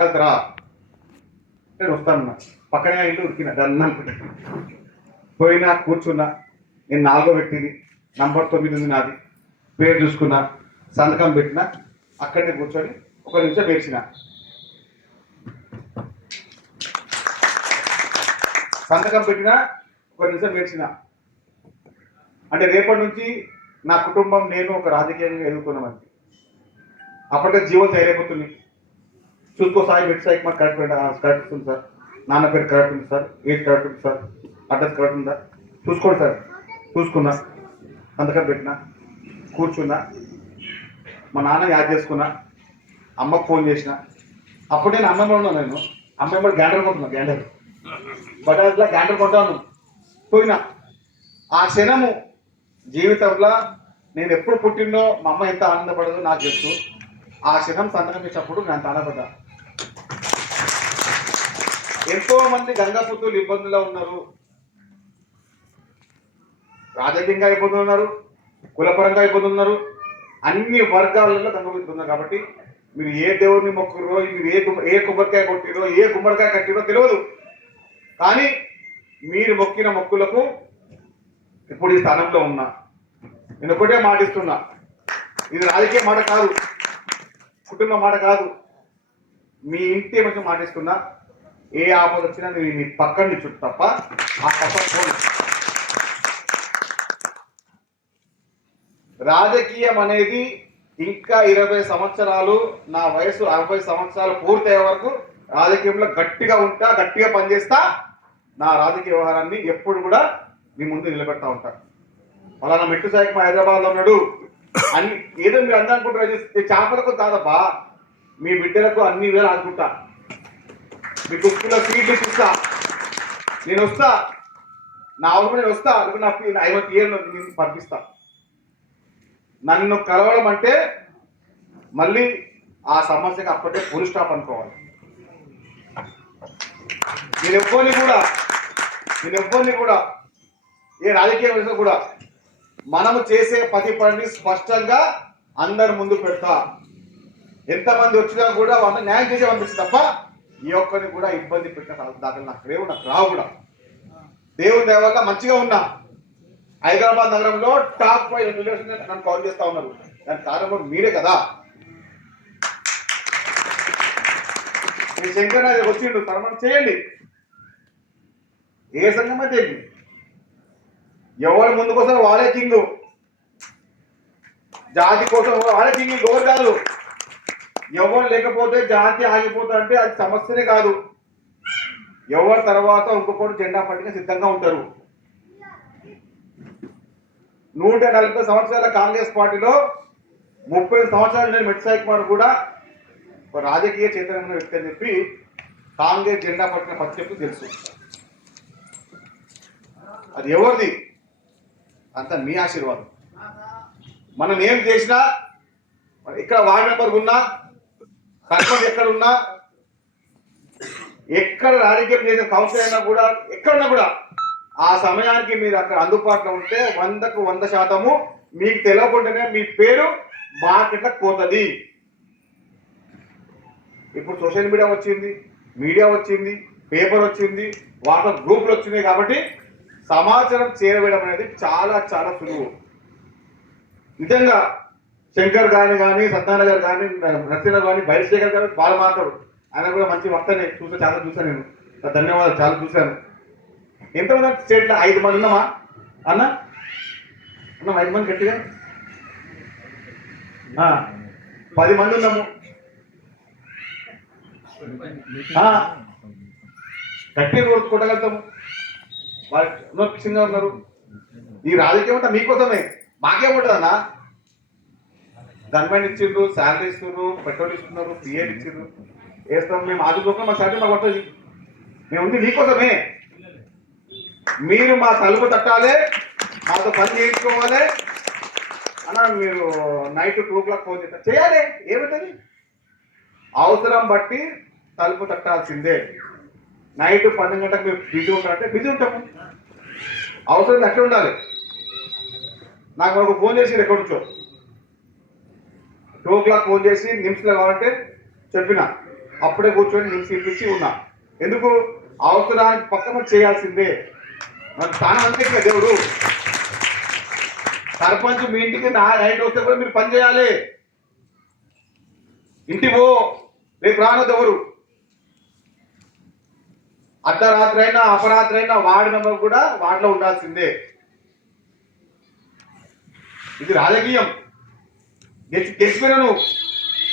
రా నేను వస్తాను. పక్కనే ఇంటి ఉరికిన దాన్ని అనుకుంటా పోయినా కూర్చున్నా. నేను 4వ వ్యక్తిని, నంబర్ 9 ఉంది నాది. పేరు చూసుకున్నా, సంతకం పెట్టిన, అక్కడనే కూర్చొని ఒక నిమిషం వేసిన. సంతకం పెట్టిన ఒక నిమిషం వేసిన. అంటే రేపటి నుంచి నా కుటుంబం నేను ఒక రాజకీయంగా ఎదుర్కొన్నామని. అప్పటికే జీవో తయారైపోతుంది. చూసుకో సాయి వెబ్సైట్ మాకు కరెక్ట్ ఉంది సార్, నాన్న పేరు కరెక్ట్ ఉంది సార్, ఏజ్ కరెక్ట్ ఉంది సార్, అడ్రస్ కరెక్ట్ ఉందా చూసుకోండి సార్. చూసుకున్నా, సంతకం పెట్టినా, కూర్చున్నా. మా నాన్న యాద్ చేసుకున్నా, అమ్మకు ఫోన్ చేసిన. అప్పుడు నేను అమ్మమ్మ ఉన్నాను. నేను అమ్మమ్మ గ్యాండర్ కొంటున్నా, గ్యాండర్ బజాజ్లో గ్యాండర్ కొంటాను. పోయినా ఆ క్షణము జీవితంలో నేను ఎప్పుడు పుట్టిందో మా అమ్మ ఎంత ఆనందపడదో నాకు తెలుసు. ఆ క్షణం సంతకం చేసినప్పుడు నేను అంత ఆనందపడ్డా. ఎంతో మంది గంగాపుత్రులు ఇబ్బందుల్లో ఉన్నారు, రాజకీయంగా ఇబ్బందులు ఉన్నారు, కులపరంగా ఇబ్బందులు ఉన్నారు, అన్ని వర్గాలలో గంగాపుత్రులు ఉన్నారు. కాబట్టి మీరు ఏ దేవుడిని మొక్కురో, మీరు ఏ కొబ్బరికాయ కొట్టిరో, ఏ గుమ్మడికాయ కట్టిరో తెలియదు. కానీ మీరు మొక్కిన మొక్కులకు ఇప్పుడు ఈ స్థానంలో ఉన్నా. నేను ఒకటే మాటిస్తున్నా, ఇది రాజకీయ మాట కాదు, కుటుంబ మాట కాదు, మీ ఇంటి మంచి మాటిస్తున్నా. ఏ ఆపద వచ్చినా నేను మీ పక్కన చుట్టూ తప్ప ఆ పక్కన పోను. రాజకీయం అనేది ఇంకా 20 సంవత్సరాలు, నా వయసు 60 సంవత్సరాలు పూర్తయ్యే వరకు రాజకీయంలో గట్టిగా ఉంటా, గట్టిగా పనిచేస్తా. నా రాజకీయ వ్యవహారాన్ని ఎప్పుడు కూడా మీ ముందు నిలబెడతా ఉంటాను. అలా నా మెట్టు సాయికి మా హైదరాబాద్లో ఉన్నాడు అని ఏదో మీరు అందరూ అనుకుంటారు. చేపలకు కాదబ్బా, మీ బిడ్డలకు అన్ని వేలు అనుకుంటా, మీ కుక్కులో సీట్లు ఇస్తా, నేను వస్తా, నా అవసరం నేను వస్తా. అది నా 50 ఏళ్ళు నేను పంపిస్తా. నన్ను కలవడం అంటే మళ్ళీ ఆ సమస్యకి అప్పటికే ఫుల్ స్టాప్ అనుకోవాలి. నేను ఎవ్వరిని కూడా ఏ రాజకీయ విషయం కూడా మనము చేసే ప్రతి పనిని స్పష్టంగా అందరి ముందు పెడతా. ఎంతమంది వచ్చినా కూడా వాళ్ళని న్యాయం చేసే పంపిస్తుంది తప్ప ఈ ఒక్కరిని కూడా ఇబ్బంది పెట్టిన దాఖలు నాకు లేవు, నాకు రావు కూడా. దేవుని దయ వల్ల మంచిగా ఉన్నా. హైదరాబాద్ నగరంలో టాప్ 5 రిలేషన్ నన్ను కాల్ చేస్తా ఉన్నారు. దాని కారణం మీరే కదా. మీ శంకర్ నాయకు వచ్చిండు, సన్మానం చేయండి. ఏ సంఘం అయితే ఎవరు ముందు కోసం వాళ్ళే కింగ్, జాతి కోసం వాళ్ళే కింగ్, ఇంకొకరు కాదు. ఎవరు లేకపోతే జాతి ఆగిపోతా అంటే అది సమస్యనే కాదు. ఎవరి తర్వాత ఇంకొకరు జెండా పట్టిన సిద్ధంగా ఉంటారు. 140 సంవత్సరాల కాంగ్రెస్ పార్టీలో 30 సంవత్సరాలు నేను మెట్టు సాయి కుమార్ కూడా ఒక రాజకీయ చైతన్యమైన వ్యక్తి అని చెప్పి కాంగ్రెస్ జెండా పట్టిన పత్రికలు తెలుసు. అది ఎవరిది? అంత మీ ఆశీర్వాదం. మనం ఏం చేసినా, ఇక్కడ వార్డు మెంబర్ ఉన్నా, సర్పంచ్ ఎక్కడున్నా, ఎక్కడ రాజకీయం చేసిన కౌన్సిల్ అయినా కూడా, ఎక్కడున్నా కూడా ఆ సమయానికి మీరు అక్కడ అందుబాటులో ఉంటే 100కు 100% మీకు తెలియకుండానే మీ పేరు మార్కెట్లకు పోతుంది. ఇప్పుడు సోషల్ మీడియా వచ్చింది, పేపర్ వచ్చింది, వాట్సాప్ గ్రూపులు వచ్చినాయి. కాబట్టి సమాచారం చేరవేయడం అనేది చాలా చాలా సులువు. నిజంగా శంకర్ గారిని కానీ, సత్యనారాయణ గారు కానీ, నరసింహ కానీ, బైరశేఖర్ గారు బాగా మాట్లాడు. ఆయన కూడా మంచి వక్తనే, చాలా చూసాను నేను. ధన్యవాదాలు, చాలా చూశాను. ఎంతమంది స్టేట్లో 5 మంది ఉన్నామా అన్న? 5 మంది గట్టిగా 10 మంది ఉన్నాము. గట్టిగా కొట్టగలుగుతాము. వాళ్ళు కిషన్గా ఉన్నారు. ఈ రాజకీయం అంతా మీకోసమే, మాకేముంటుందన్నా. గవర్నమెంట్ ఇచ్చిండ్రు, శాలరీ ఇస్తున్నారు, పెట్రోల్ ఇస్తున్నారు, పిఎల్ ఇచ్చిండ్రు, వేస్తాం. మేము ఆదుకోకుండా మా శాలరీ మాకు పడుతుంది. మేము ఉంది మీకోసమే. మీరు మా తలుపు తట్టాలి, మాతో పని చేయించుకోవాలి అన్న. మీరు నైట్ 2 o'clock ఫోన్ చేయాలి. ఏమవుతుంది? అవసరం బట్టి తలుపు తట్టాల్సిందే. నైట్ 12 గంటలకు మీరు బిజీ ఉంటారంటే బిజీ ఉంటాము. అవసరం ఎక్కడ ఉండాలి. నాకు ఒక ఫోన్ చేసి ఎక్కడి నుంచో 2 o'clock ఫోన్ చేసి నిమిషంలో కావాలంటే చెప్పిన అప్పుడే కూర్చొని నేను ఇప్పించి ఉన్నా. ఎందుకు అవసరానికి పక్కన చేయాల్సిందే. నాకు స్థానం అంతే దేవుడు. సర్పంచ్ మీ ఇంటికి నా నైట్ వస్తే కూడా మీరు పని చేయాలి. ఇంటివో రేపు రానది ఎవరు. అర్ధరాత్రి అయినా అపరాత్రి అయినా వార్డు మెంబర్ కూడా వార్డులో ఉండాల్సిందే. ఇది రాజకీయం. గెలిచిపోయిన నువ్వు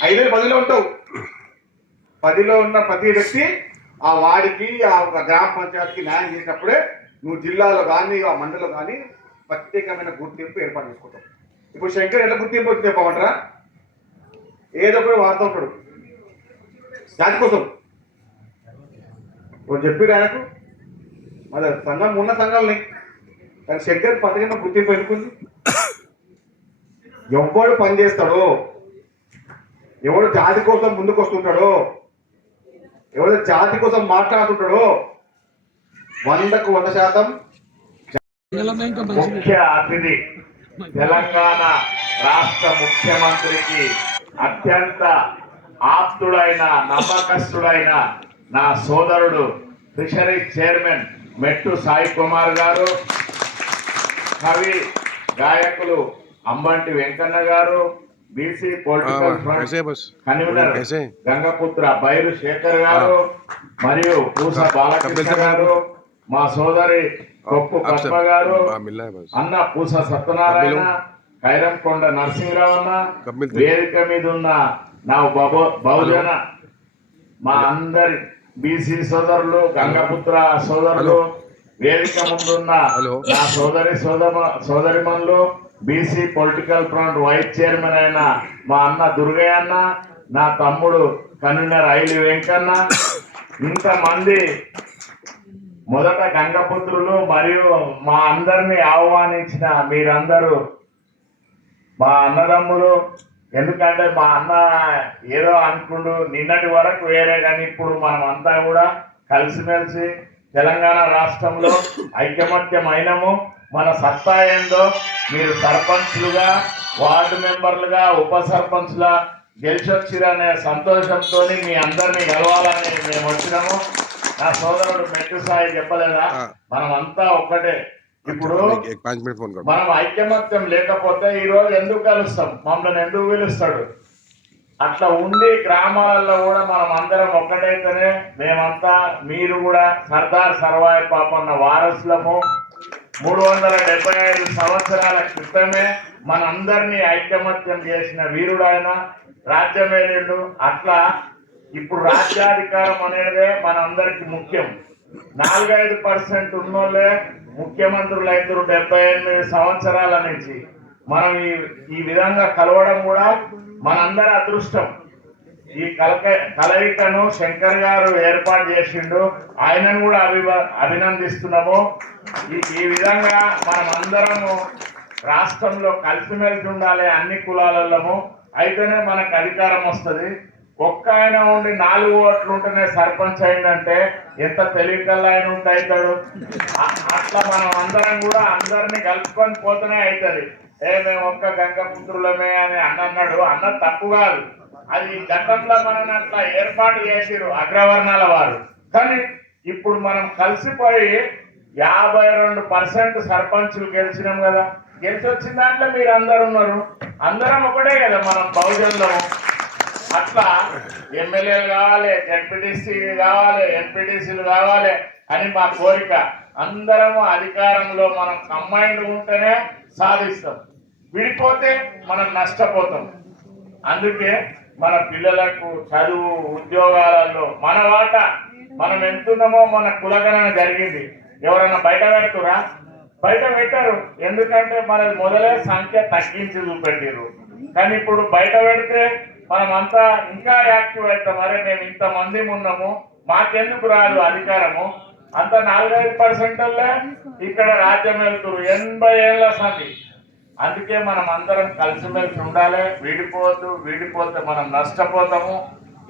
5 10లో ఉంటావు. 10లో ఉన్న ప్రతి వ్యక్తి ఆ వార్డుకి ఆ గ్రామ పంచాయతీకి న్యాయం చేసినప్పుడే నువ్వు జిల్లాలో కానీ ఆ మండలిలో కానీ ప్రత్యేకమైన గుర్తింపు ఏర్పాటు చేసుకుంటావు. ఇప్పుడు శంకర్ ఎట్లా గుర్తింపు వచ్చి చెప్పమంటారా? ఏదో ఒకటి వాడుతూ ఉంటాడు జాతి కోసం. ఇప్పుడు చెప్పారు ఆయనకు మరి సంఘం ఉన్న సంఘాలని, కానీ శంకర్ పథకం గుర్తింపు ఎన్నుకుంది. ఎవడు పని చేస్తాడో, ఎవడు జాతి కోసం ముందుకు వస్తుంటాడో, ఎవడు జాతి కోసం మాట్లాడుతుంటాడో 100కు 100% ముఖ్య అతిథి తెలంగాణ రాష్ట్ర ముఖ్యమంత్రికి అత్యంత ఆప్తుడైన నమ్మకస్తుడైన నా సోదరుడు ఫిషరీస్ చైర్మన్ మెట్టు సాయి కుమార్ గారు, కవి గాయకులు అంబంటి వెంకన్న గారు, BC political front convener Gangaputra Bairu Shekar గారు, మరియు పూస బాలకృష్ణ గారు, మా సోదరి కొప్పు పద్మ గారు, అన్న పూస సత్యనారాయణ, కైరంకొండ నరసింహరావు అన్న, వేదిక మీద ఉన్న నా బహుజన మా అందరి బీసీ సోదరులు, గంగపుత్ర సోదరులు, వేదిక ముందున్న నా సోదరిమణులు, BC political front vice chairman అయిన మా అన్న దుర్గయ్య అన్న, నా తమ్ముడు కన్వీనర్ ఐలి వెంకన్న, ఇంతమంది మొదట గంగపుత్రులు మరియు మా అందరినీ ఆహ్వానించిన మీరందరూ మా అన్నదమ్ములు. ఎందుకంటే మా అన్న ఏదో అనుకుండు నిన్నటి వరకు వేరే, కానీ ఇప్పుడు మనం అంతా కూడా కలిసిమెలిసి తెలంగాణ రాష్ట్రంలో ఐకమత్యమైనము. మన సత్తా ఏందో మీరు సర్పంచ్లుగా, వార్డు మెంబర్లుగా, ఉప సర్పంచ్లుగా గెలిచొచ్చిరనే సంతోషంతో మీ అందరినీ కలవాలని మేము వచ్చినాము. నా సోదరుడు మెట్టు సాయి చెప్పలేదా, మనం అంతా ఒక్కటే. ఇప్పుడు మనం ఐకమత్యం లేకపోతే ఈ రోజు ఎందుకు కలుస్తాం, మమ్మల్ని ఎందుకు పిలుస్తాడు? అట్లా ఉండి గ్రామాలలో కూడా మనం అందరం ఒక్కటైతేనే మేమంతా, మీరు కూడా సర్దార్ సర్వాయి పాపన్న వారసులము. 375 సంవత్సరాల క్రితమే మనందరినీ ఐకమత్యం చేసిన వీరుడు ఆయన, రాజ్యమేలుడు. అట్లా ఇప్పుడు రాజ్యాధికారం అనేదే మనందరికి ముఖ్యం. 4-5% ఉన్నోళ్ళే ముఖ్యమంత్రులు అయితే 78 సంవత్సరాల నుంచి మనం ఈ విధంగా కలవడం కూడా మనందరి అదృష్టం. ఈ కలయికను శంకర్ గారు ఏర్పాటు చేసిండు, ఆయనను కూడా అభినందిస్తున్నాము. ఈ విధంగా మనం అందరము రాష్ట్రంలో కలిసిమెలిసి ఉండాలి, అన్ని కులాలము, అయితేనే మనకు అధికారం వస్తుంది. ఒక్క ఆయన ఉండి 4 ఓట్లు ఉంటేనే సర్పంచ్ అయిందంటే ఎంత తెలివికల్లా ఆయన ఉంటే అవుతాడు. అట్లా మనం అందరం కూడా అందరినీ కలుపుకొని పోతేనే అవుతుంది. మేము ఒక్క గంగపుత్రులమే అని అన్నాడు. అన్న తప్పు కాదు, అది గతంలో మనం అట్లా ఏర్పాటు చేసిరు అగ్రవర్ణాల వారు. కానీ ఇప్పుడు మనం కలిసిపోయి 52% సర్పంచులు గెలిచినాం కదా. గెలిచి వచ్చిన దాంట్లో మీరు అందరు ఉన్నారు, అందరం ఒకటే కదా, మనం బహుజనులము. అట్లా ఎమ్మెల్యేలు కావాలి, జడ్పీటీసీ కావాలి, ఎంపీటీసీలు కావాలి అని మా కోరిక. అందరము అధికారంలో మనం కంబైండ్ ఉంటేనే సాధిస్తాం, విడిపోతే మనం నష్టపోతాం. అందుకే మన పిల్లలకు చదువు, ఉద్యోగాలలో మన వాటా మనం ఎంతున్నామో మన కులగణన జరిగింది. ఎవరైనా బయట పెడుతురా? బయట పెట్టారు. ఎందుకంటే మన మొదలే సంఖ్య తగ్గించి చూపెట్టారు. కానీ ఇప్పుడు బయట పెడితే మనమంతా ఇంకా యాక్టివ్ అవుతాం. అరే మేము ఇంతమంది ఉన్నాము, మాకెందుకు రాదు అధికారము? అంత 4-5%లే ఇక్కడ రాజ్యం వెళ్తురు 80 ఏళ్ల సంధి. అందుకే మనం అందరం కలిసిమెలిసి ఉండాలి, విడిపోతే మనం నష్టపోతాము.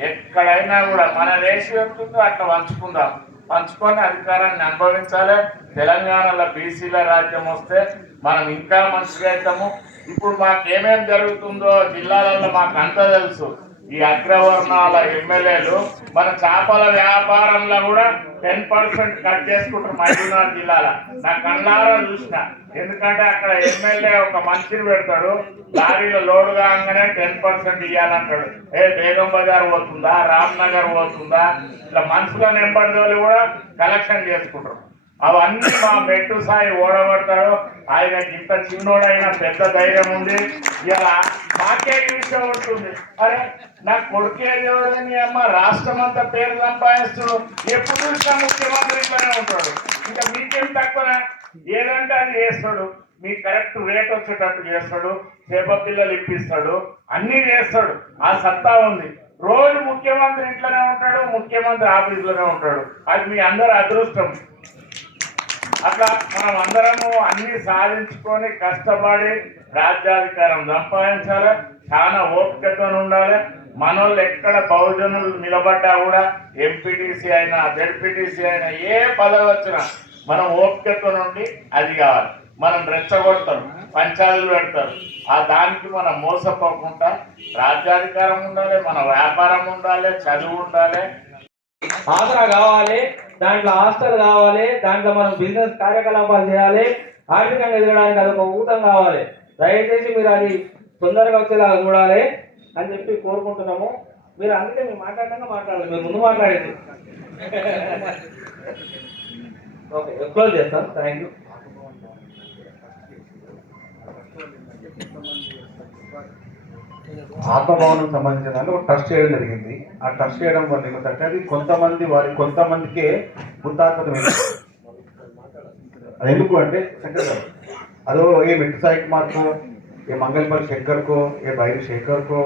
ఎక్కడైనా కూడా మన రేషియో ఎంతుందో అట్లా పంచుకొని అధికారాన్ని అనుభవించాలి. తెలంగాణలో బీసీల రాజ్యం వస్తే మనం ఇంకా మంచిగా అవుతాము. ఇప్పుడు మాకేమేం జరుగుతుందో జిల్లాలలో మాకు అంతా తెలుసు. ఈ అగ్రవర్ణాల ఎమ్మెల్యేలు మన చేపల వ్యాపారంలో కూడా 10% కట్ చేసుకుంటారు మహబూబ్నగర్ జిల్లాలో. నా కళ్ళారా చూసిన. ఎందుకంటే అక్కడ ఎమ్మెల్యే ఒక మనిషిని పెడతాడు, లారీలో లోడు కాగానే 10% ఇవ్వాలంటాడు. బేగం బజార్ పోతుందా, రామ్నగర్ పోతుందా, ఇట్లా మనుషుల నెంబర్లు కూడా కలెక్షన్ చేసుకుంటారు. అవన్నీ మా మెట్టు సాయి ఓడబడతాడు. ఆయన ఇంత చిన్నోడైనా పెద్ద ధైర్యం ఉంది. ఇలా మాకే విషయం ఉంటుంది, అరే నా కొడుకే దేవుడని అమ్మ రాష్ట్రం అంతా పేరు సంపాదిస్తాడు, ఎప్పుడు చూసినా ముఖ్యమంత్రి ఇట్లానే ఉంటాడు. ఇంకా మీకేం తక్కువ, ఏదంటే అది చేస్తాడు, మీకు కరెక్ట్ రేట్ వచ్చేటట్టు చేస్తాడు, చేప పిల్లలు ఇప్పిస్తాడు, అన్ని చేస్తాడు. ఆ సత్తా ఉంది. రోజు ముఖ్యమంత్రి ఇంట్లోనే ఉంటాడు, ముఖ్యమంత్రి ఆఫీసులోనే ఉంటాడు. అది మీ అందరి అదృష్టం. అట్లా మనం అందరము అన్ని సాధించుకొని కష్టపడి రాజ్యాధికారం సంపాదించాలి. చాలా ఓపికతో ఉండాలి. మనోళ్ళు ఎక్కడ బహుజనులు నిలబడ్డా కూడా ఎంపీటీసీ అయినా జెడ్పీటీసీ అయినా ఏ పదవి వచ్చినా మనం ఓపికతో నుండి అది కావాలి. మనం రెచ్చగొడతారు, పంచాయతీలు పెడతారు. ఆ దానికి మనం మోసపోకుండా రాజ్యాధికారం ఉండాలి, మన వ్యాపారం ఉండాలి, చదువు ఉండాలి, ఆసరా కావాలి, దాంట్లో హాస్టల్ కావాలి, దాంట్లో మనం బిజినెస్ కార్యకలాపాలు చేయాలి, ఆర్థికంగా ఎదగడానికి అదొక ఊతం కావాలి. దయచేసి మీరు అది తొందరగా వచ్చేలాగా చూడాలి అని చెప్పి కోరుకుంటున్నాము. మీరు అందుకే మీరు మాట్లాడటంగా మాట్లాడాలి, మీరు ముందు మాట్లాడేది. ఓకే, క్లోజ్ చేస్తాను. Thank you. ఆత్మభవనం సంబంధించిన దాంట్లో ఒక ట్రస్ట్ చేయడం జరిగింది. ఆ ట్రస్ట్ చేయడం వల్ల ఏమిటంటే అది కొంతమందికే గుర్తాత్మకం. అది ఎందుకు అంటే అదో ఏ మెట్టు సాయి కుమార్కో, ఏ మంగళపల్లి శంకర్కో, ఏ బైరి శేఖర్కో,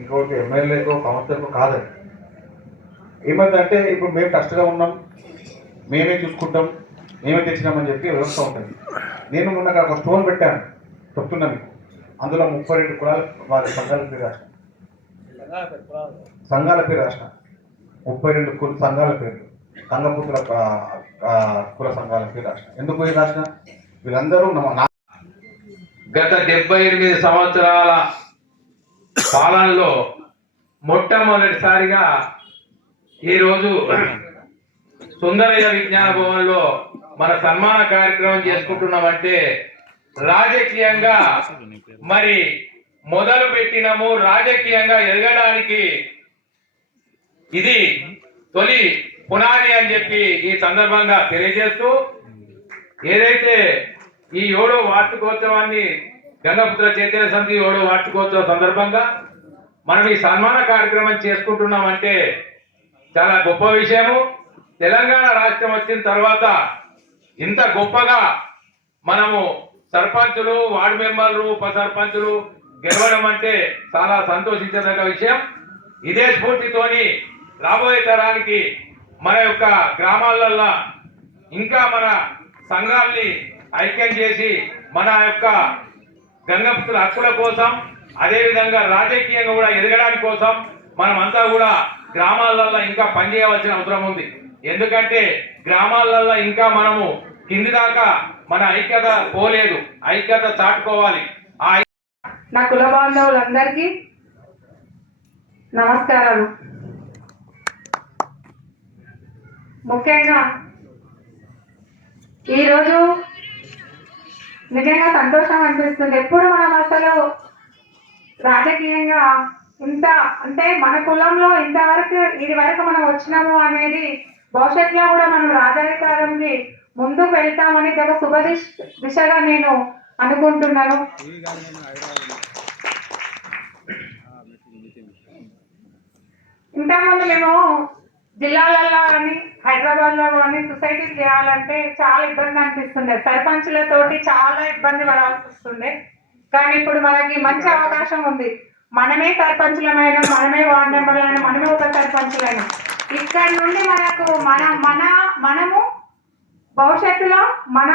ఇంకొకటి ఎమ్మెల్యేకో కౌన్సిలర్కో కాదని. ఏమంటే ఇప్పుడు మేము ట్రస్ట్గా ఉన్నాం, మేమే చూసుకుంటాం, మేమే తెచ్చినామని చెప్పి వ్యవస్థ ఉంటుంది. నేను మొన్న ఒక స్టోన్ పెట్టాను, చెప్తున్నా మీకు. అందులో 32 కులాల వారి సంఘాల పేరు రాసిన, సంఘాల పేరు రాసిన 32 సంఘాల పేర్లు, సంఘపుత్రుల కుల సంఘాల పేరు రాసిన. ఎందుకు రాసిన? వీళ్ళందరూ గత 78 సంవత్సరాల పాలనలో మొట్టమొదటిసారిగా ఈరోజు సుందరయ్య విజ్ఞాన భవన్లో మన సన్మాన కార్యక్రమం చేసుకుంటున్నామంటే రాజకీయంగా మరి మొదలు పెట్టినము. రాజకీయంగా ఎదగడానికి ఇది తొలి పునాది అని చెప్పి ఈ సందర్భంగా తెలియజేస్తూ, ఏదైతే ఈ 7వ వార్షికోత్సవాన్ని గంగపుత్ర చైతన్య సమితి 7వ వార్షికోత్సవ సందర్భంగా మనం ఈ సన్మాన కార్యక్రమం చేసుకుంటున్నామంటే చాలా గొప్ప విషయము. తెలంగాణ రాష్ట్రం వచ్చిన తర్వాత ఇంత గొప్పగా మనము సర్పంచులు, వార్డు మెంబర్లు, ఉప సర్పంచులు గెలవడం అంటే చాలా సంతోషించదగ్గ విషయం. ఇదే స్ఫూర్తితోని రాబోయే తరానికి మన యొక్క గ్రామాలల్లో ఇంకా మన సంఘాల్ని ఐక్యం చేసి మన యొక్క గంగపుత్రుల హక్కుల కోసం, అదేవిధంగా రాజకీయంగా కూడా ఎదగడానికి కోసం మనమంతా కూడా గ్రామాలల్లో ఇంకా పనిచేయవలసిన అవసరం ఉంది. ఎందుకంటే గ్రామాలల్లో ఇంకా మనము కింది దాకా మన ఐక్యత పోలేదు, ఐక్యత చాటుకోవాలి. నా కుల బాంధవులందరికీ నమస్కారాలు. ముఖ్యంగా ఈరోజు నిజంగా సంతోషం అనిపిస్తుంది. ఎప్పుడు మనం అసలు రాజకీయంగా ఇంత అంటే మన కులంలో ఇంతవరకు ఇది వరకు మనం వచ్చినాము అనేది, భవిష్యత్తులో కూడా మనం రాజాధికారంకి ముందుకు వెళ్తామని ఒక శుభ దిశగా నేను అనుకుంటున్నాను. ఇంతకుముందు మేము జిల్లాలలో కానీ హైదరాబాద్లో కానీ సొసైటీలు చేయాలంటే చాలా ఇబ్బంది అనిపిస్తుండే, సర్పంచులతోటి చాలా ఇబ్బంది పడాల్సి వస్తుండే. కానీ ఇప్పుడు మనకి మంచి అవకాశం ఉంది. మనమే సర్పంచులమైన, మనమే వార్డు మెంబర్లైనా, మనమే ఉప సర్పంచులైనా, ఇక్కడ నుండి మనము భవిష్యత్తులో మన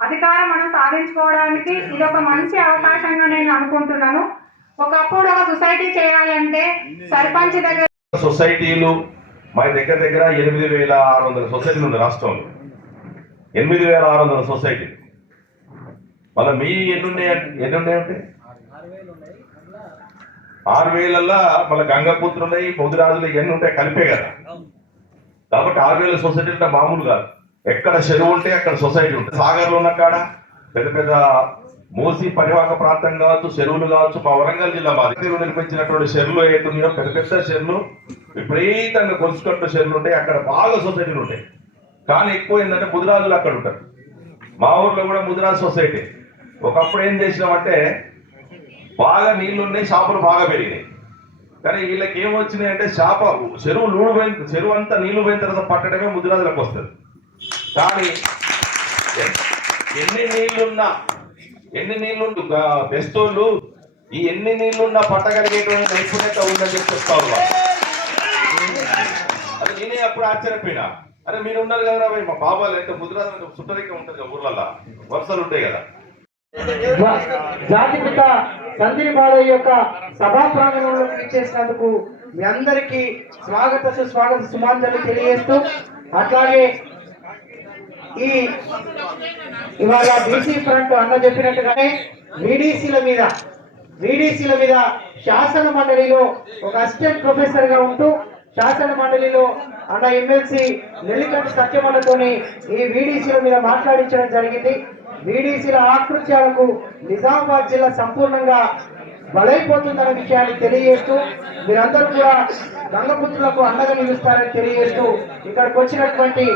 అధికారం మనం సాధించుకోవడానికి ఇది ఒక మంచి అవకాశంగా నేను అనుకుంటున్నాను. ఒకప్పుడు ఒక సొసైటీ చేయాలంటే సర్పంచ్ దగ్గర సొసైటీలు మా దగ్గర 8,600 సొసైటీలు ఉంది రాష్ట్రంలో. 8,600 సొసైటీలు. మళ్ళీ మీ ఎన్ని ఉన్నాయంటే 6000 మళ్ళీ గంగపుత్రులు ఉన్నాయి, పొద్దురాజులు ఇవన్నీ ఉంటాయి, కలిపే కదా. కాబట్టి 6000 సొసైటీ అంటే మామూలు కాదు. ఎక్కడ చెరువు ఉంటే అక్కడ సొసైటీ ఉంటుంది. సాగర్లో ఉన్న కాడ పెద్ద పెద్ద మూసి పరివాహక ప్రాంతం కావచ్చు, చెరువులు కావచ్చు. మా వరంగల్ జిల్లా మాది నిర్మించినటువంటి చెరువులు ఏతున్నాయో పెద్ద పెద్ద చెరువులు, విపరీతంగా కొలుసుకట్టు చెరువులు ఉంటాయి. అక్కడ బాగా సొసైటీలు ఉంటాయి. కానీ ఎక్కువ ఏంటంటే ముదిరాజులు అక్కడ ఉంటారు. మా ఊర్లో కూడా ముదిరాజు సొసైటీ. ఒకప్పుడు ఏం చేసినామంటే బాగా నీళ్లు ఉన్నాయి, చేపలు బాగా పెరిగినాయి. కానీ వీళ్ళకి ఏమొచ్చినాయి అంటే చెరువు అంతా నీళ్లు పోయిన తర్వాత పట్టడమే ముదిరాజులకు వస్తుంది. కానీ ఎన్ని నీళ్లు బెస్తోళ్ళు ఈ ఎన్ని నీళ్లున్నా పట్టగలిగేటువంటి నైపుణ్యత ఉందని చెప్తారు. అది నేనే అప్పుడు ఆశ్చర్యపోయినా. అరే మీరు ఉన్నారు కదా భయ్, మా బాబాలు అంటే ముదిరాజు సుట్టరిక ఉంటుంది కదా, ఊర్లలో వరుసలు ఉంటాయి కదా. జాతిపిత సందిరి బాలయ్య యొక్క సభా ప్రాంగణంలో ఇచ్చేసినందుకు మీ అందరికీ స్వాగత సుస్వాగత సుమాంజలి తెలియజేస్తూ, అట్లాగే ఇవాళ బీసీ ఫ్రంట్ అన్న చెప్పినట్టుగానే వీడీసీల మీద శాసన మండలిలో ఒక అసిస్టెంట్ ప్రొఫెసర్ గా ఉంటూ శాసన మండలిలో అన్న ఎమ్మెల్సీ నెల్లికంటి సత్యమన్నతోని ఈ వీడీసీల మీద మాట్లాడించడం జరిగింది. వీడీసీల ఆకృత్యాలకు నిజామాబాద్ జిల్లా సంపూర్ణంగా బలైపోతుందన్న విషయాన్ని తెలియజేస్తూ, మీరందరూ కూడా గంగపుత్రులకు అండగా నిలుస్తారని తెలియజేస్తూ, ఇక్కడికి వచ్చినటువంటి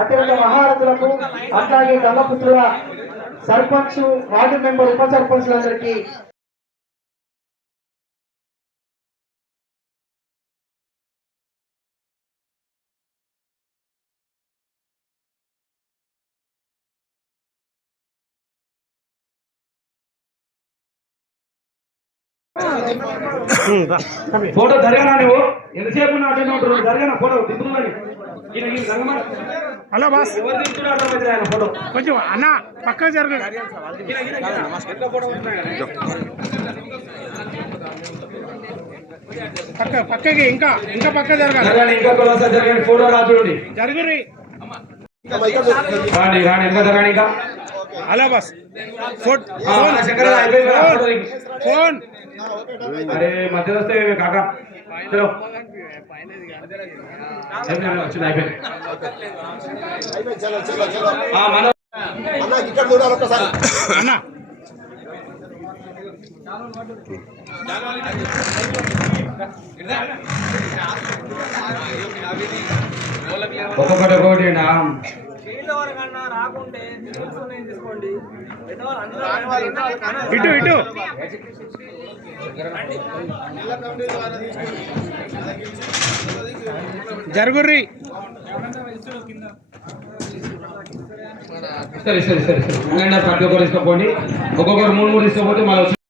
అత్యంత మహారథులకు అట్లాగే గంగపుత్రుల సర్పంచ్, వార్డు మెంబర్, ఉప సర్పంచ్లందరికీ ఫోటో జరగనా నువ్వు ఎంతసేపు నా అటెండ్ ఉంటారు, జరగనా ఫోటో దిగుతుందని. హలో బాస్, ఫోటో కొంచెం అన్న పక్క జరగ. పక్కకి ఇంకా పక్క జరగాలి. ఇంకా జరగండి, ఫోటో రాజుడి జరుగురి. రాండి ఇంకా జరగండి. ఇంకా హలో బాస్, ఫోన్ అరే మధ్య వస్తే కాకా చలో వచ్చింది, అయిపోయింది. అన్న ఒక్కొక్కటి నా ఇటు జరుగుర్రి. సరే ప్రతి ఒక్కరు తీసుకోండి. ఒక్కొక్కరు 3 తీసుకోపోతే మళ్ళీ